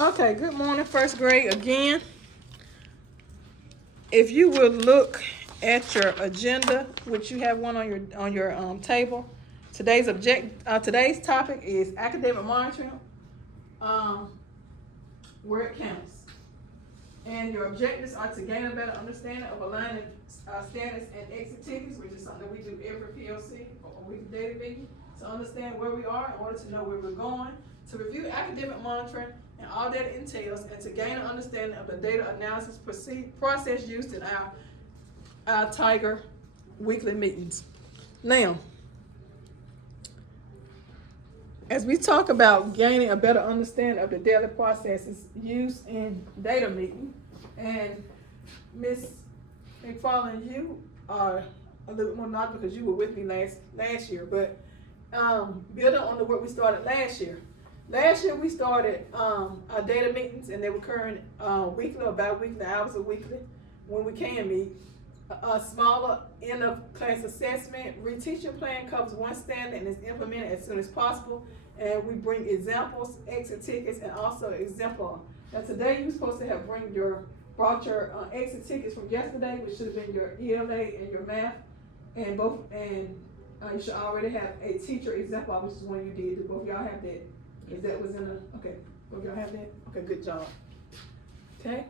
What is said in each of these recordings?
Okay, good morning, first grade again. If you would look at your agenda, which you have one on your table, today's topic is academic monitoring, um, where it counts. And your objectives are to gain a better understanding of aligning status and exit tickets, which is something that we do every PLC or weekly data meeting, to understand where we are in order to know where we're going, to review academic monitoring and all that it entails, and to gain an understanding of the data analysis process used in our Tiger weekly meetings. Now, as we talk about gaining a better understanding of the daily processes used in data meeting, and Miss McFarland, you are a little bit more knowledgeable because you were with me last year, but building on the work we started last year. Last year we started our data meetings, and they were occurring weekly or bi-weekly, hours a weekly when we can meet. A smaller end of class assessment. Reteaching plan covers one standard and is implemented as soon as possible. And we bring examples, exit tickets, and also exemplar. Now today you're supposed to have brought your exit tickets from yesterday, which should have been your ELA and your math, and you should already have a teacher exemplar, which is one you did. Do both y'all have that? Is that was in a okay? Both y'all have that? Okay, good job. Okay.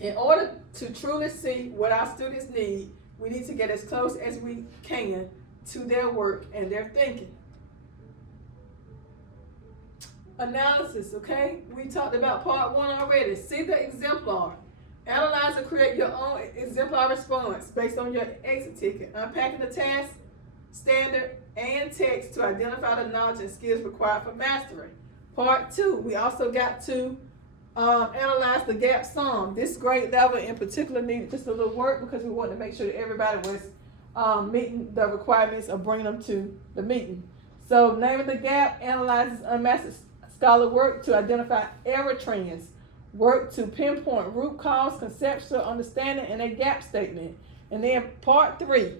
In order to truly see what our students need, we need to get as close as we can to their work and their thinking. Analysis, okay? We talked about part one already. See the exemplar. Analyze and create your own exemplar response based on your exit ticket. Unpacking the task, standard, and text to identify the knowledge and skills required for mastery. Part two, we also got to analyze the gap sum. This grade level in particular needed just a little work because we wanted to make sure that everybody was meeting the requirements of bringing them to the meeting. So naming the gap, analyzes unmastered scholar work to identify error trends, work to pinpoint root cause, conceptual understanding, and a gap statement. And then part three,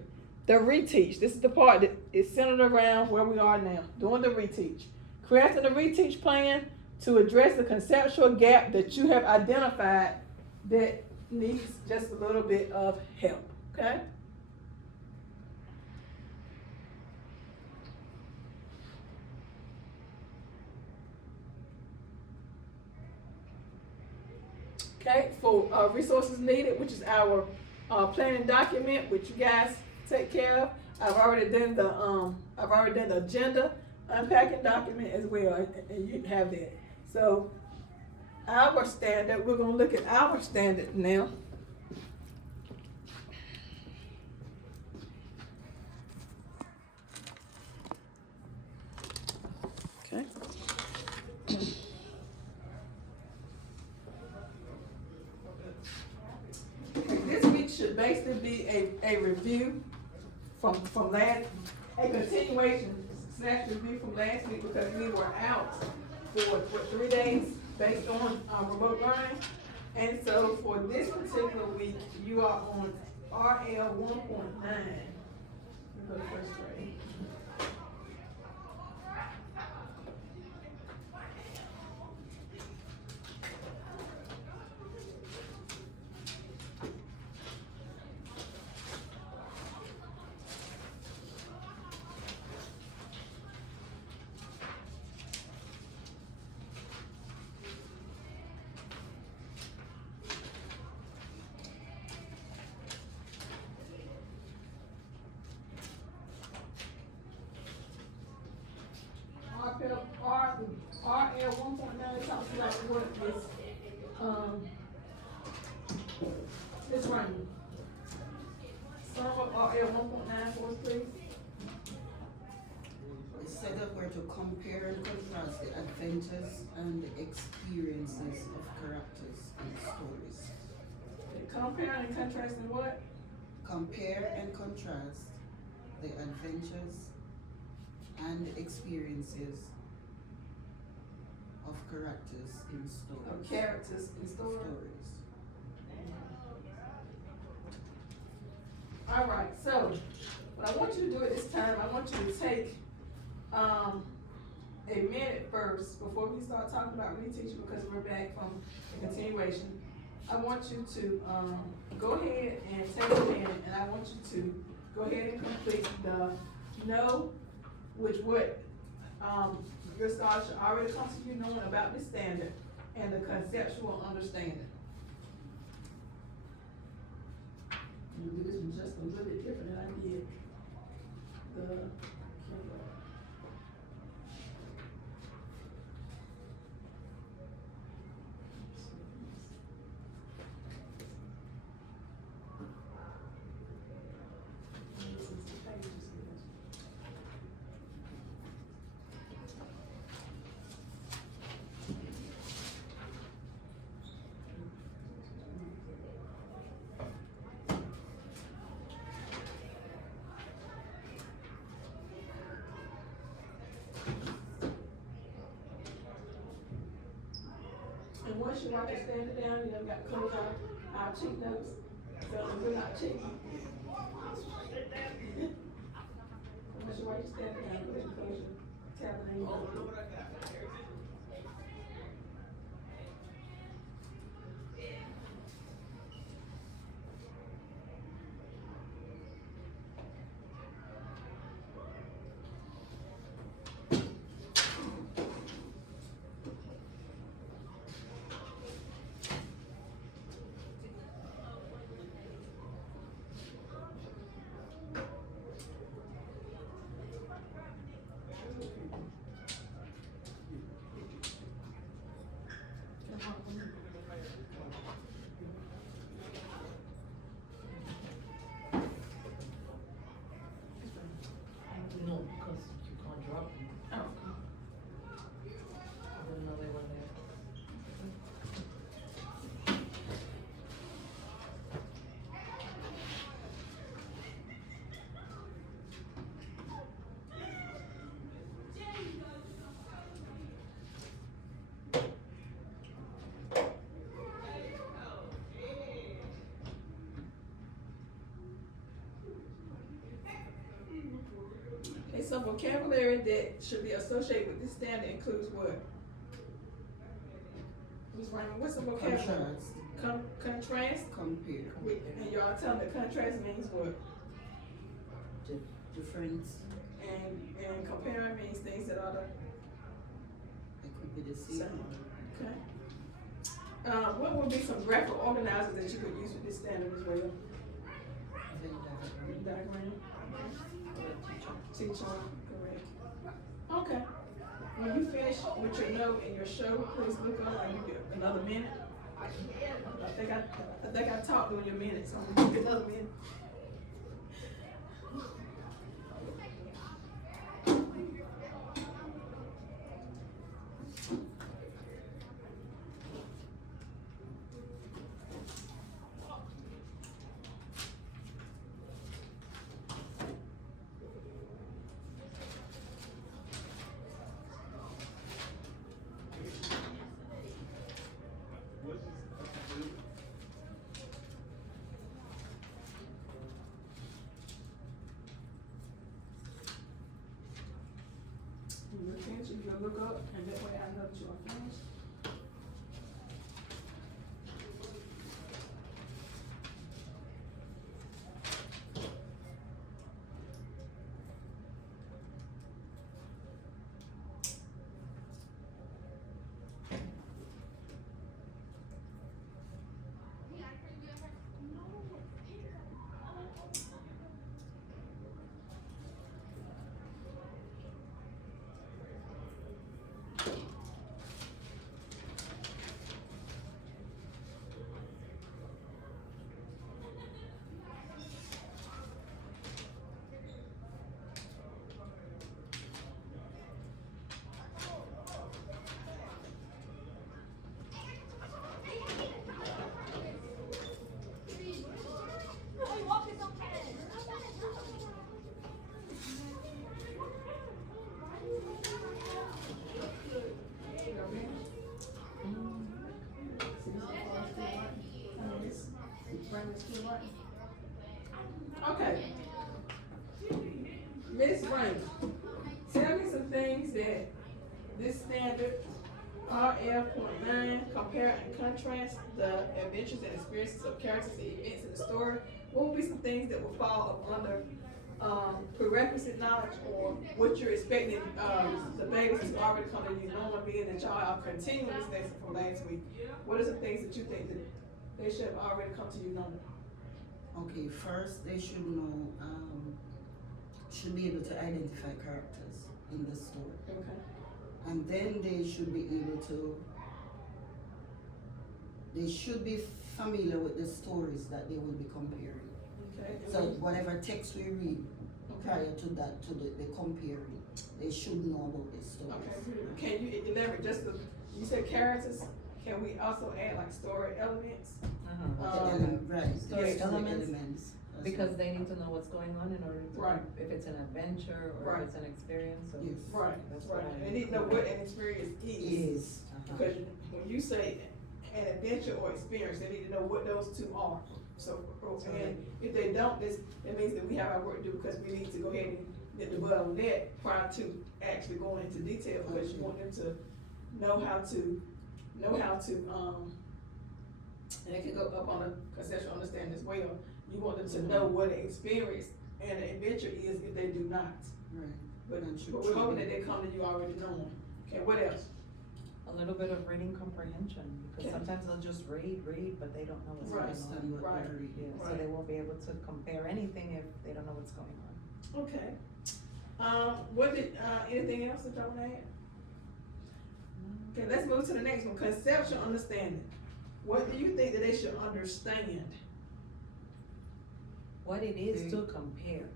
the reteach. This is the part that is centered around where we are now, doing the reteach. Creating the reteach plan to address the conceptual gap that you have identified that needs just a little bit of help, okay? Okay, for resources needed, which is our planning document, which you guys take care of. I've already done the agenda unpacking document as well, and you have that. So our standard, we're going to look at our standard now. Okay. This week should basically be a review from last, a continuation / review from last week because we were out for 3 days based on remote learning. And so for this particular week, you are on RL 1.9 for the first grade. RL 1.9 talks about what is running. Sum of RL 1.9 for us, please. It said that we're to compare and contrast the adventures and the experiences of characters in stories. Compare and contrast in what? Compare and contrast the adventures and experiences of characters in stories. Of characters in stories. All right, so what I want you to do at this time, I want you to take a minute first, before we start talking about reteaching, because we're back from the continuation. I want you to, go ahead and take a minute, and I want you to go ahead and complete the know, which what, your stars should already come to you knowing about the standard, and the conceptual understanding. I'm gonna do this one just a little bit different than I did the. And once you write your standard down, you know, got to close our cheat notes, so we're not cheating. Once you write your standard down, go ahead and close your tab and then you No, because you can't drop them. Oh. There's another one there. Okay, so vocabulary that should be associated with this standard includes what? Ms. Raymond, what's the vocabulary? Contrast, Contrast, compare, and y'all tell me contrast means what? difference, And comparing means things that are the, it could be the same. okay? What would be some graphic organizers that you could use with this standard as well? Venn diagram, Diagram, teacher, correct. Okay. When you finish with your note and your show, please look up and you get another minute. I think I talked during your minute, so I'm gonna get another minute. Your attention, you look up, and that way I know that you are finished. RF.9, compare and contrast the adventures and experiences of characters and events in the story. What would be some things that would fall up under prerequisite knowledge, or what you're expecting the babies to already come to you, knowing being that y'all are continuing this lesson from last week? What are some things that you think that they should have already come to you knowing? Okay, first they should know, should be able to identify characters in the story. Okay. And then they should be familiar with the stories that they will be comparing. Okay. So whatever text we read prior to that, to the comparing, they should know about the stories. Okay. Can you elaborate just you said characters? Can we also add like story elements? Right. Story Yes, elements, as because well. they need to know what's going on in order to, Right. if it's an adventure or Right. if it's an experience, so. Yes. Right, That's right. what I They need to know what an experience is. Is. Because when you say an adventure or experience, they need to know what those two are. So, and if they don't, that means that we have our work to do, because we need to go ahead and get the bud on that prior to actually going into detail, because you want them to know how to, and it can go up on a conceptual understanding as well. You want them to know what an experience and an adventure is if they do not. Right. But And should we're hoping treat that they come to you already knowing. Okay, what else? A little bit of reading comprehension, because Okay. sometimes they'll just read, but they don't know what's Right. going Understand on. what Right. they're reading. Yeah, so they won't be able to compare anything if they don't know what's going on. Okay. What did, anything else that y'all wanna add? Okay, let's move to the next one, conceptual understanding. What do you think that they should understand? What it is to compare.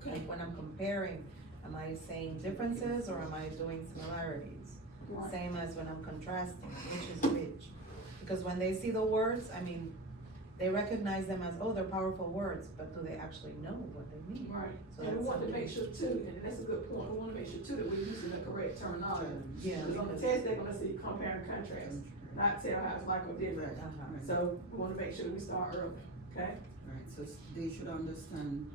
Okay. Like when I'm comparing, am I saying differences or am I doing similarities? Right. Same as when I'm contrasting, which is which. Because when they see the words, I mean, they recognize them as, oh, they're powerful words, but do they actually know what they mean? Right, So and we that's want to something. make sure too, and that's a good point, we wanna make sure too that we're using the correct terminology. Yeah, Because on the because, test, they're gonna see compare and contrast, not tell how it's like or different. uh-huh. So we wanna make sure we start early, okay? Right, so they should understand,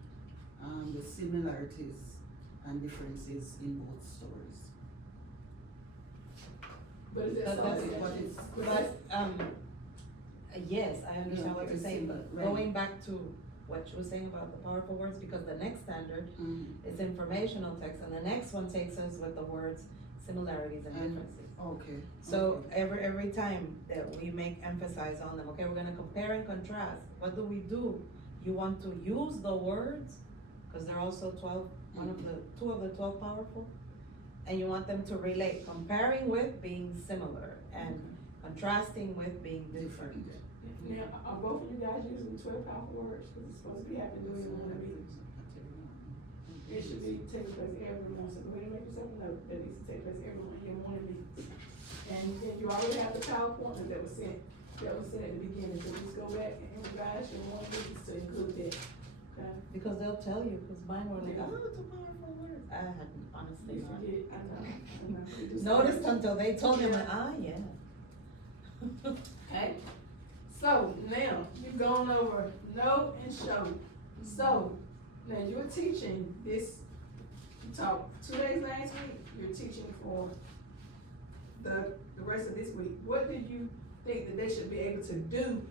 the similarities and differences in both stories. But is that But that's something what that you, is- Yes, I understand Yeah, what you're it's saying, but right. going back to what you were saying about the powerful words, because the next standard is informational text, and the next one takes us with the words similarities and And- differences. Okay. So okay. every time that we make emphasis on them, okay, we're gonna compare and contrast, what do? You want to use the words, cause they're also 12, two of the 12 powerful, and you want them to relate, comparing with being similar, and contrasting with being different. now, are both of you guys using 12 powerful words, cause it's supposed to be happening during one of the meetings? It should be taking place every month, so go ahead and make yourself a note that needs to take place every month, in one of these. And you already have the PowerPoint that was sent at the beginning, so just go back and revise your one meetings to include that, okay? Because they'll tell you, cause mine were like, Yeah. oh, it's a powerful word. I hadn't honestly You not forget, I know. You do noticed something. until they told me, I'm like, yeah. Okay, so now, you've gone over know and show. So, now you're teaching this, you taught 2 days last week, you're teaching for the rest of this week. What do you think that they should be able to do,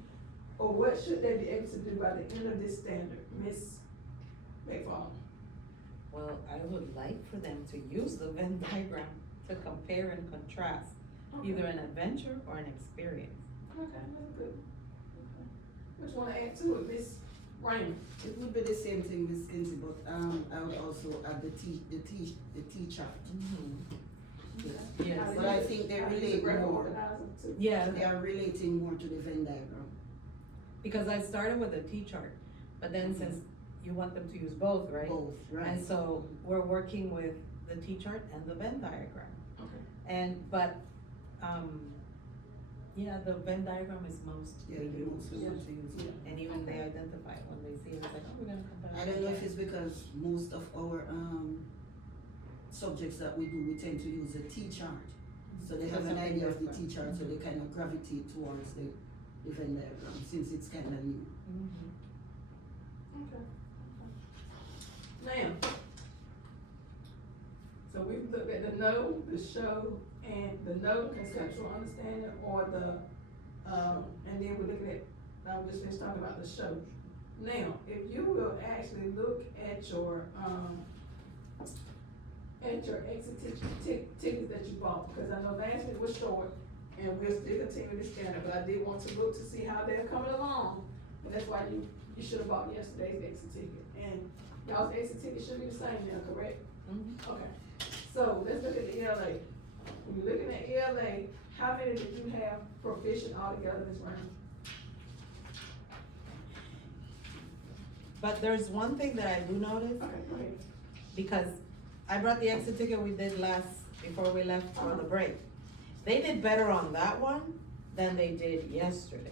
or what should they be able to do by the end of this standard, Miss McFarland? Well, I would like for them to use the Venn diagram to compare and contrast, either an adventure or an experience. Okay, that's good. Okay. What you wanna add to it, Miss Raymond? It would be the same thing, Miss Kinsey, but, I would also add the T chart. Yes. But I think they relate more. Yeah, They are relating more to the Venn diagram. because I started with a T-chart, but then since you want them to use both, right? Both, right. And so we're working with the T-chart and the Venn diagram. Okay. Yeah, the Venn diagram is most Yeah, we the use, most we use. Yeah. and even they identify it when they see it, it's like, oh, we're gonna compare. I don't know if it's because most of our, subjects that we do, we tend to use a T chart. So they have an Something idea of the different. T chart, so they kind of gravitate towards the Venn diagram, since it's kind of new. Mhm. Okay. Now, So we've looked at the know, the show, and the know, conceptual understanding, or and then we're looking at, I was just finished talking about the show. Now, if you will actually look at your exit tickets that you bought, because I know last week was short, and we'll still continue this scanner, but I did want to look to see how they're coming along, and that's why you should have bought yesterday's exit ticket, and y'all's exit ticket should be the same now, correct? Okay, so let's look at the ELA. When you're looking at ELA, how many did you have proficient altogether this round? But there's one thing that I do notice, Okay, go ahead. because I brought the exit ticket we did before we left for the break. They did better on that one than they did yesterday.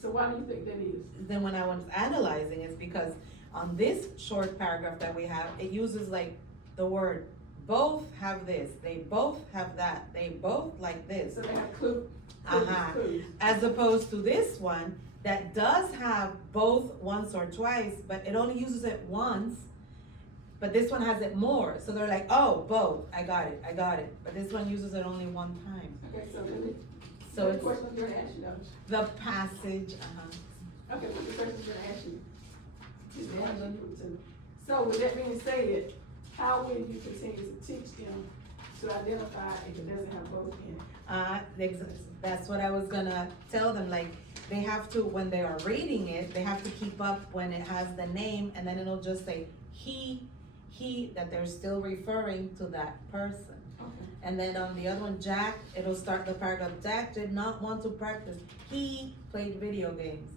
So why do you think that is? Then when I was analyzing, it's because on this short paragraph that we have, it uses like the word, both have this, they both have that, they both like this. So they have clues. Uh-huh. As opposed to this one, that does have both once or twice, but it only uses it once. But this one has it more, so they're like, oh, both, I got it. But this one uses it only one time. Okay, so So what it's question was gonna ask you though? the passage, Okay, what the question was gonna ask you? Just to ask you too. So with that being said, how will you continue to teach them to identify if it doesn't have both in it? That's what I was gonna tell them, like, they have to, when they are reading it, they have to keep up when it has the name, and then it'll just say he, that they're still referring to that person. Okay. And then on the other one, Jack, it'll start the paragraph, Jack did not want to practice, he played video games.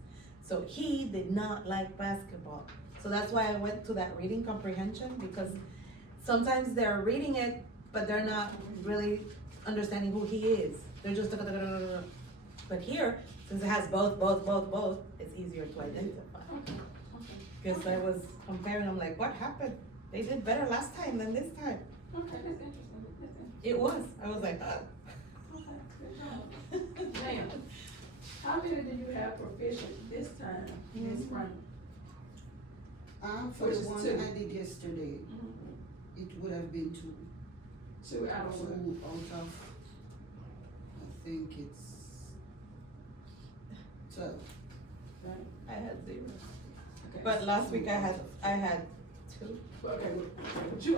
So he did not like basketball. So that's why I went to that reading comprehension, because sometimes they're reading it, but they're not really understanding who he is. They're just, but here, since it has both, it's easier to identify. Okay. Because I was comparing, I'm like, what happened? They did better last time than this time. Okay, that's interesting. It was, I was like, Okay, good job. Now, how many do you have proficient this time, Ms. Brown? For Which the is one two. I did yesterday, it would have been two. 2 out of 1. 2 out of, I think it's 12. Right? I had 0. Okay. But last week I had 2. Okay, but you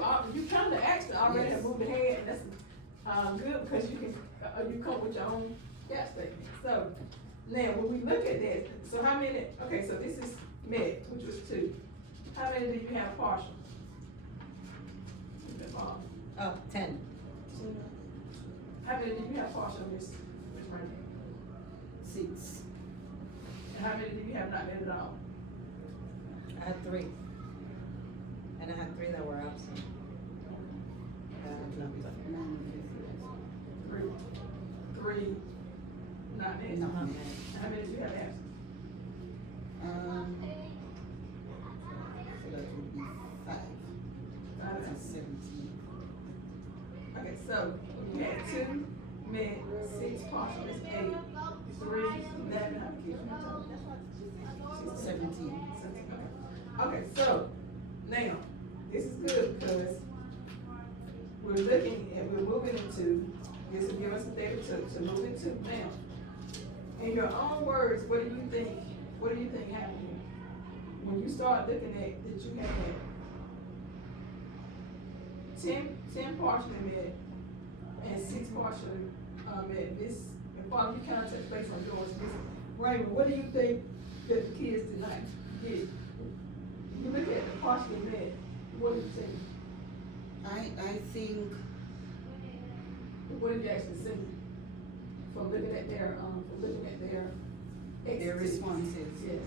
kind of actually already have moved ahead, and that's, good, because you can, you come with your own gap statement. So, now, when we look at that, so how many, okay, so this is met, which was 2. How many do you have partial? Oh, 10. How many do you have partial, Miss Brandon? 6. And how many do you have not met at all? I had 3. And I had 3 that were absent. Three, not met. Not met. How many do you have absent? So that would be 5. That's 17. Okay, so you had 2 met, 6 partial, is 8, 3, 11, how many kids you have? 17. Okay, so now, this is good because we're looking and we're moving into, this will give us the data to move into now. In your own words, what do you think happened here? When you start looking at that you had 10 partially met and 6 partially met, this, and Father, you kind of touch base on yours, Ms. Raymond, what do you think that the kids did not get? You look at the partially met, what do you think? I think What did you actually see? From looking at their their responses. Yes.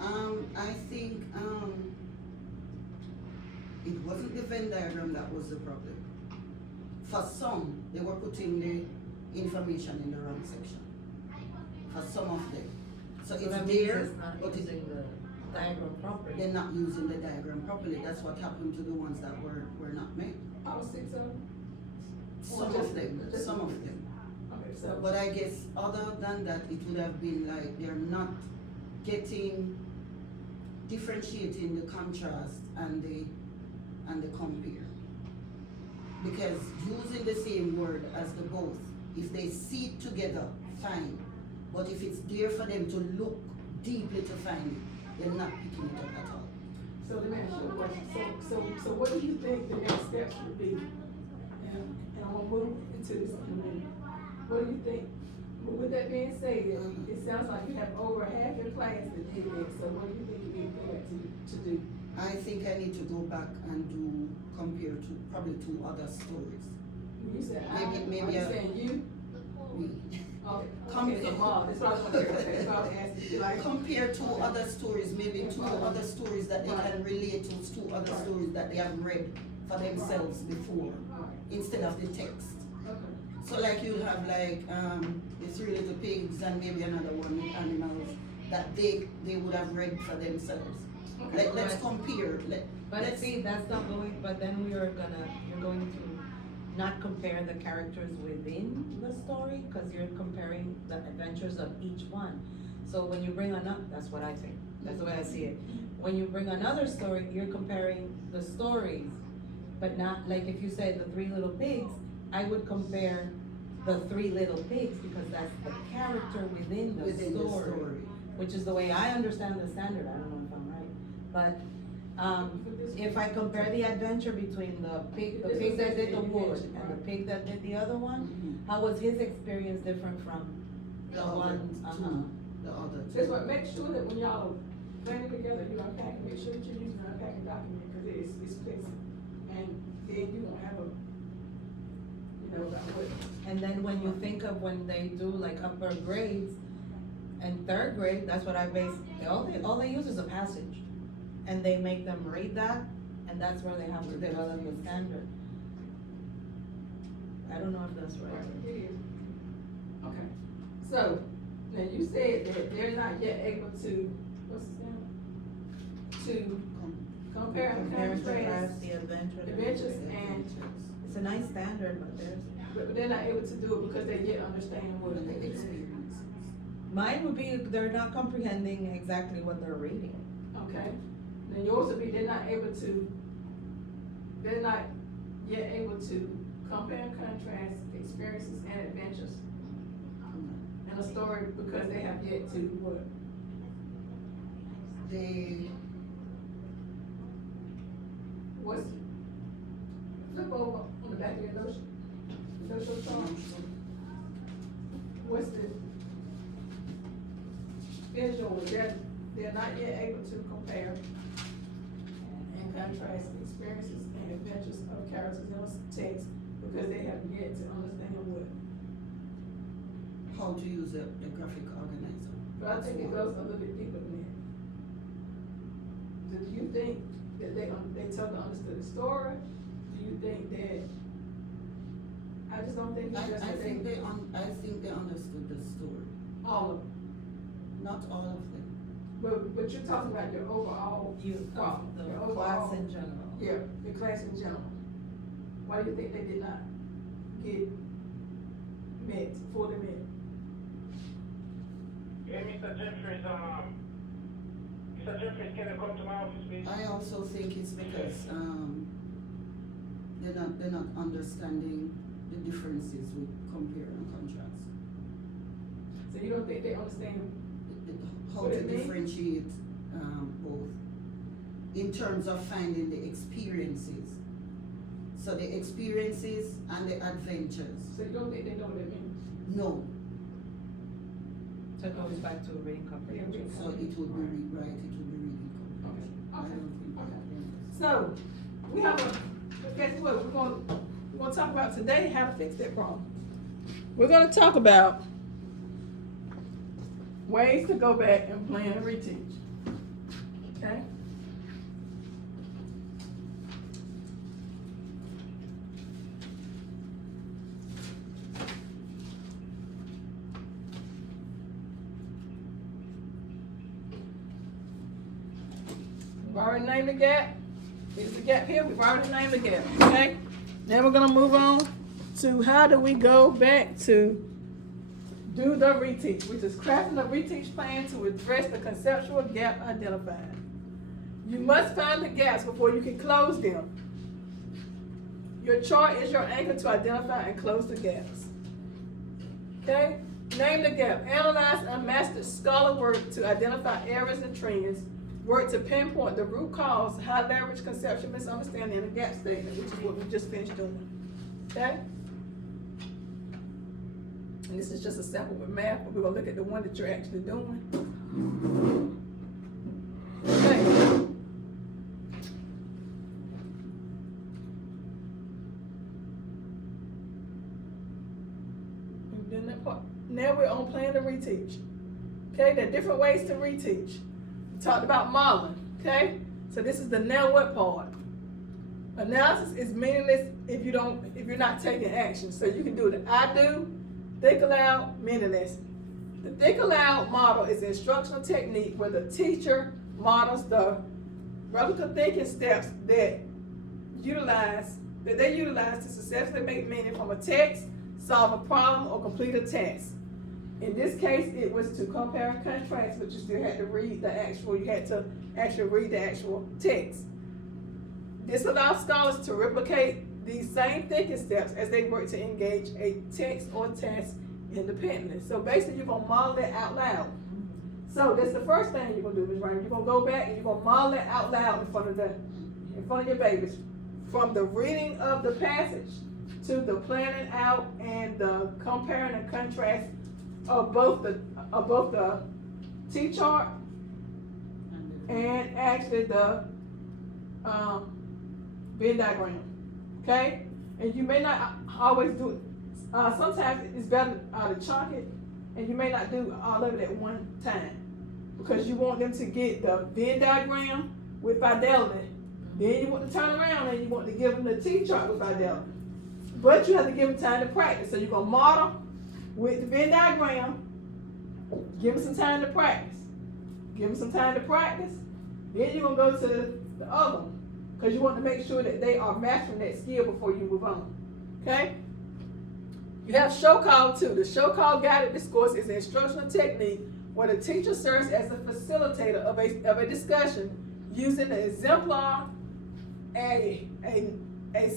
I think, it wasn't the Venn diagram that was the problem. For some, they were putting the information in the wrong section. For some of them. So So it's that means there, it's not but using the diagram properly. they're not using the diagram properly. That's what happened to the ones that were not made. All 6 of them? Some of them, some of them. Okay, so, But I guess other than that, it would have been like they're not differentiating the contrast and the compare. because using the same word as the both, if they see it together, fine. But if it's there for them to look deeply to find it, they're not picking it up at all. So let me ask you a question. So what do you think the next steps would be? And I'm gonna move into this in a minute. What do you think? With that being said, it sounds like you have over half your class that did that, so what do you think you need to do? I think I need to go back and compare to probably two other stories. You said Maybe are you I- saying you? Me. Okay, so Mom, that's what I was gonna hear, okay, that's what I was asking you, like. Compare two other stories, maybe two other stories that they can relate to, two other stories that they have read for themselves before, instead of the text. Okay. So like you'll have like, the Three Little Pigs and maybe another one with animals that they would have read for themselves. Let's compare, But let's see, that's not going, but then you're going to not compare the characters within the story, cause you're comparing the adventures of each one. So when you bring another, that's what I think, that's the way I see it. When you bring another story, you're comparing the stories, but not, like if you say the Three Little Pigs, I would compare the Three Little Pigs, because that's the character within the story. Which is the way I understand the standard, I don't know if I'm right, but, if I compare the adventure between the pig that did the wood and the pig that did the other one, Mhm. how was his experience different from the The other one, two. The other two. That's what, make sure that when y'all planning together, you unpack, make sure that you're using an unpacking document, cause it's fixing. And then you won't have a, you know, about what. And then when you think of when they do like upper grades and third grade, that's what I base, all they use is a passage. And they make them read that, and that's where they have to develop the standard. I don't know if that's right. It is. Okay, so, now you said that they're not yet able to, what's the name? To compare and contrast the adventure. adventures and, It's a nice standard, but they're not able to do it because they yet understand what And it the is. experience. mine would be, they're not comprehending exactly what they're reading. Okay, then yours would be, they're not yet able to compare and contrast experiences and adventures in a story because they have yet to what? They, What's, flip over on the back of your notion. That's what's on. What's the? Visual, they're not yet able to compare and contrast experiences and adventures of characters in a text because they have yet to understand what. how to use a graphic organizer. But I think it goes a little bit deeper than that. Do you think that they totally understood the story? Do you think that, I just don't think it's just I that think they, I think they understood the story, all of them. not all of them. But you're talking about your overall, You, Wow. the Yeah, class overall. in general. yeah, the class in general. Why do you think they did not get met, fully met? Yeah, Mr. Jeffries, can you come to my office, please? I also think it's because, they're not understanding the differences with compare and contrast. So you don't think they understand? How What to it mean? differentiate, both, in terms of finding the experiences. So the experiences and the adventures, So you don't think they know what it means? no, So it goes back to reading comprehension. so it would be right, it would be reading comprehension. I Okay. don't think that- So, we have guess what, we're gonna talk about today, how to fix that problem. We're gonna talk about ways to go back and plan and reteach, okay? We've already named the gap. Here's the gap here. We've already named the gap. Okay? Now we're gonna move on to how do we go back to do the reteach, which is crafting a reteach plan to address the conceptual gap identified. You must find the gaps before you can close them. Your chart is your anchor to identify and close the gaps. Okay? Name the gap. Analyze unmastered scholar work to identify errors and trends. Work to pinpoint the root cause, high leverage conceptual misunderstanding, and a gap statement, which is what we just finished doing. Okay? And this is just a sample with math, but we're gonna look at the one that you're actually doing. Okay. We've done that part. Now we're on plan to reteach. Okay, there are different ways to reteach. We talked about modeling. Okay, so this is the now what part. Analysis is meaningless if you're not taking action. So you can do the I do, think aloud, meaningless. The think aloud model is an instructional technique where the teacher models the replicable thinking steps that they utilize to successfully make meaning from a text, solve a problem, or complete a task. In this case, it was to compare and contrast, but you still had to read you had to actually read the actual text. This allows scholars to replicate these same thinking steps as they work to engage a text or task independently. So basically, you're gonna model it out loud. So that's the first thing you're gonna do, Ms. Ryan. You're gonna go back and you're gonna model it out loud in front of your babies, from the reading of the passage to the planning out and the comparing and contrast of both the T-chart and actually the Venn diagram. Okay, and you may not always do it. Sometimes it's better to chunk it, and you may not do all of it at one time because you want them to get the Venn diagram with fidelity. Then you want to turn around and you want to give them the T-chart with fidelity. But you have to give them time to practice. So you're going to model with the Venn diagram, give them some time to practice. Give them some time to practice. Then you're going to go to the other one because you want to make sure that they are mastering that skill before you move on. Okay? You have show call too. The show call guided discourse is an instructional technique where the teacher serves as a facilitator of a discussion using the exemplar, a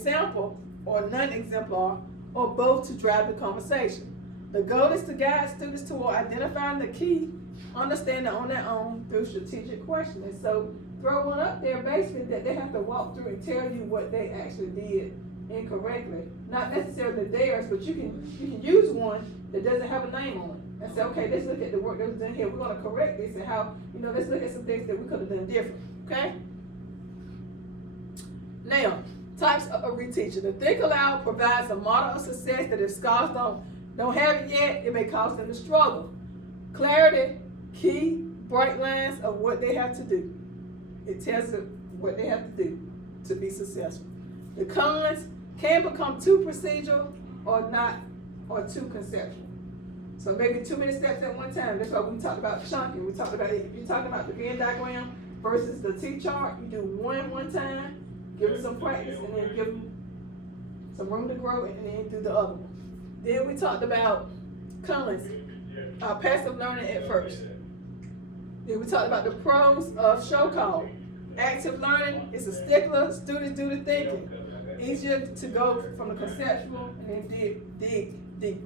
sample, or non-exemplar, or both to drive the conversation. The goal is to guide students toward identifying the key understanding on their own through strategic questioning. So throw one up there basically that they have to walk through and tell you what they actually did incorrectly. Not necessarily theirs, but you can use one that doesn't have a name on it and say, okay, let's look at the work that was done here. We're going to correct this and how, let's look at some things that we could have done different. Okay? Now, types of reteaching. The Think Aloud provides a model of success that if scholars don't have it yet, it may cause them to struggle. Clarity, key, bright lines of what they have to do. It tells them what they have to do to be successful. The cons can become too procedural or too conceptual. So maybe too many steps at one time. That's why we talked about chunking. We talked about it. You're talking about the Venn diagram versus the T-chart. You do one time, give them some practice, and then give them some room to grow, and then do the other one. Then we talked about cons, passive learning at first. Then we talked about the pros of show call. Active learning is a stickler. Students do the thinking. Easier to go from the conceptual and then dig deep.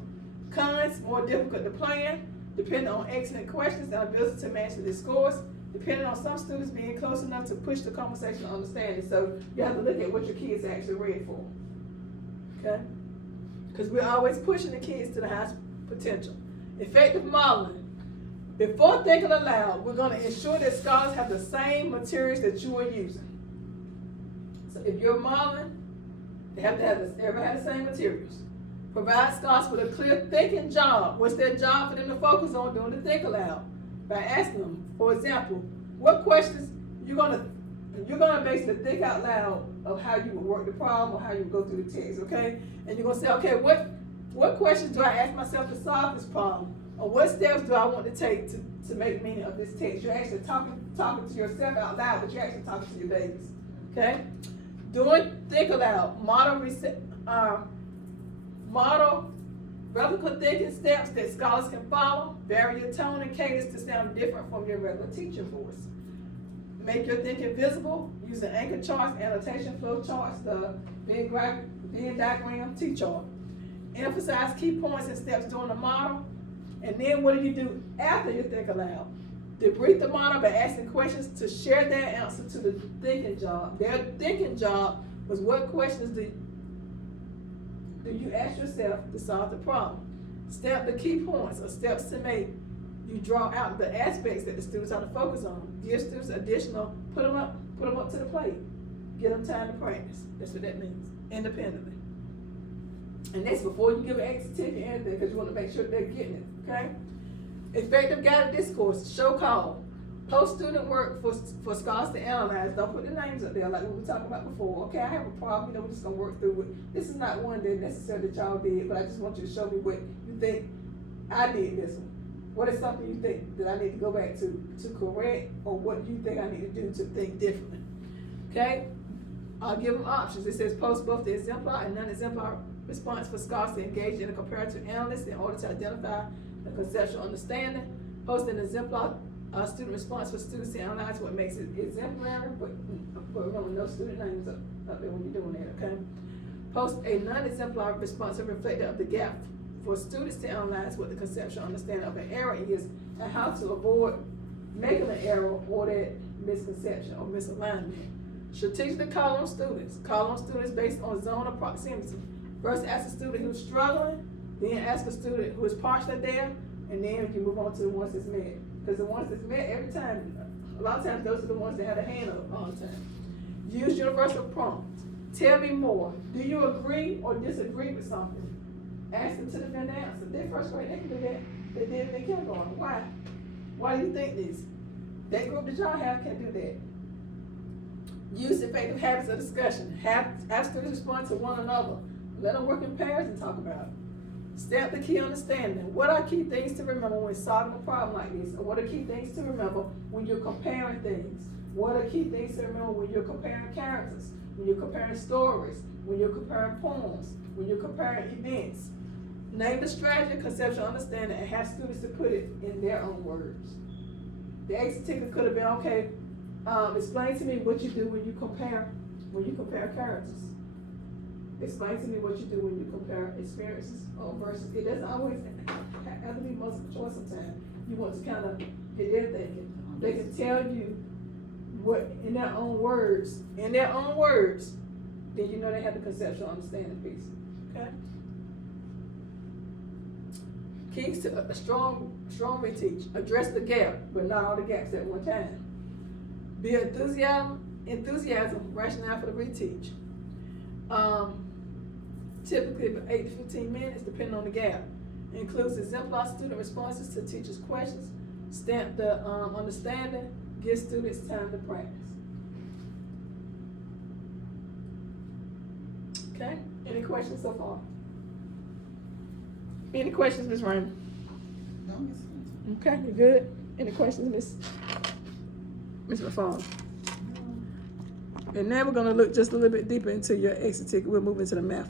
Cons, more difficult to plan, depending on excellent questions and ability to master discourse, depending on some students being close enough to push the conversation to understanding. So you have to look at what your kids actually ready for. Okay? Because we're always pushing the kids to the highest potential. Effective modeling. Before thinking aloud, we're going to ensure that scholars have the same materials that you are using. So if you're modeling, they have to have the same materials. Provide scholars with a clear thinking job. What's their job for them to focus on doing the think aloud? By asking them, for example, what questions you're gonna basically think out loud of how you would work the problem or how you would go through the text, okay? And you're gonna say, okay, what questions do I ask myself to solve this problem? Or what steps do I want to take to make meaning of this text? You're actually talking to yourself out loud, but you're actually talking to your babies, okay? Doing think aloud, model replicable thinking steps that scholars can follow. Vary your tone and cadence to sound different from your regular teaching voice. Make your thinking visible using anchor charts, annotation flow charts, the Venn diagram, T-chart. Emphasize key points and steps during the model. And then what do you do after you think aloud? Debrief the model by asking questions to share their answer to the thinking job. Their thinking job was what questions do you ask yourself to solve the problem? Stamp the key points or steps to make. You draw out the aspects that the students are to focus on. Give students additional, put them up to the plate. Give them time to practice. That's what that means, independently. And that's before you give an exit ticket or anything, because you want to make sure they're getting it, okay? Effective guided discourse, show call. Post student work for scholars to analyze. Don't put the names up there like we were talking about before. Okay, I have a problem, we're just gonna work through it. This is not one that necessarily that y'all did, but I just want you to show me what you think I did this one. What is something you think that I need to go back to correct, or what do you think I need to do to think differently? Okay, I'll give them options. It says post both the exemplar and non-exemplar response for scholars to engage in a comparative analysis in order to identify the conceptual understanding. Post an exemplar student response for students to analyze what makes it exemplary, but remember, no student names up there when you're doing that, okay? Post a non-exemplar response reflective of the gap for students to analyze what the conceptual understanding of an error is and how to avoid making an error or that misconception or misalignment. Strategically call on students. Call on students based on zone of proximity. First ask a student who's struggling, then ask a student who is partially there, and then you move on to the ones that's met. Because the ones that's met every time, a lot of times those are the ones that have a hand up all the time. Use universal prompts. Tell me more. Do you agree or disagree with something? Ask them to defend the answer. They're first grade, they can do that. They did it in kindergarten. Why? Why do you think this? That group that y'all have can do that. Use effective habits of discussion. Have students respond to one another. Let them work in pairs and talk about it. Stamp the key understanding. What are key things to remember when solving a problem like this? Or what are key things to remember when you're comparing things? What are key things to remember when you're comparing characters? When you're comparing stories? When you're comparing poems? When you're comparing events? Name the strategy, conceptual understanding, and have students to put it in their own words. The exit ticket could have been, okay, explain to me what you do when you compare characters. Explain to me what you do when you compare experiences versus. It doesn't always have to be multiple choice sometimes. You want to kind of get their thinking. They can tell you what in their own words, then you know they have the conceptual understanding piece. Okay? Keys to a strong reteach. Address the gap, but not all the gaps at one time. Build enthusiasm, rationale for the reteach. Typically for 8 to 15 minutes, depending on the gap. Includes exemplar student responses to teachers' questions. Stamp the understanding. Give students time to practice. Okay? Any questions so far? Any questions, Ms. Raymond? No, Miss. Okay, you good? Any questions, Ms. McFarland? And now we're gonna look just a little bit deeper into your exit ticket. We're moving to the math.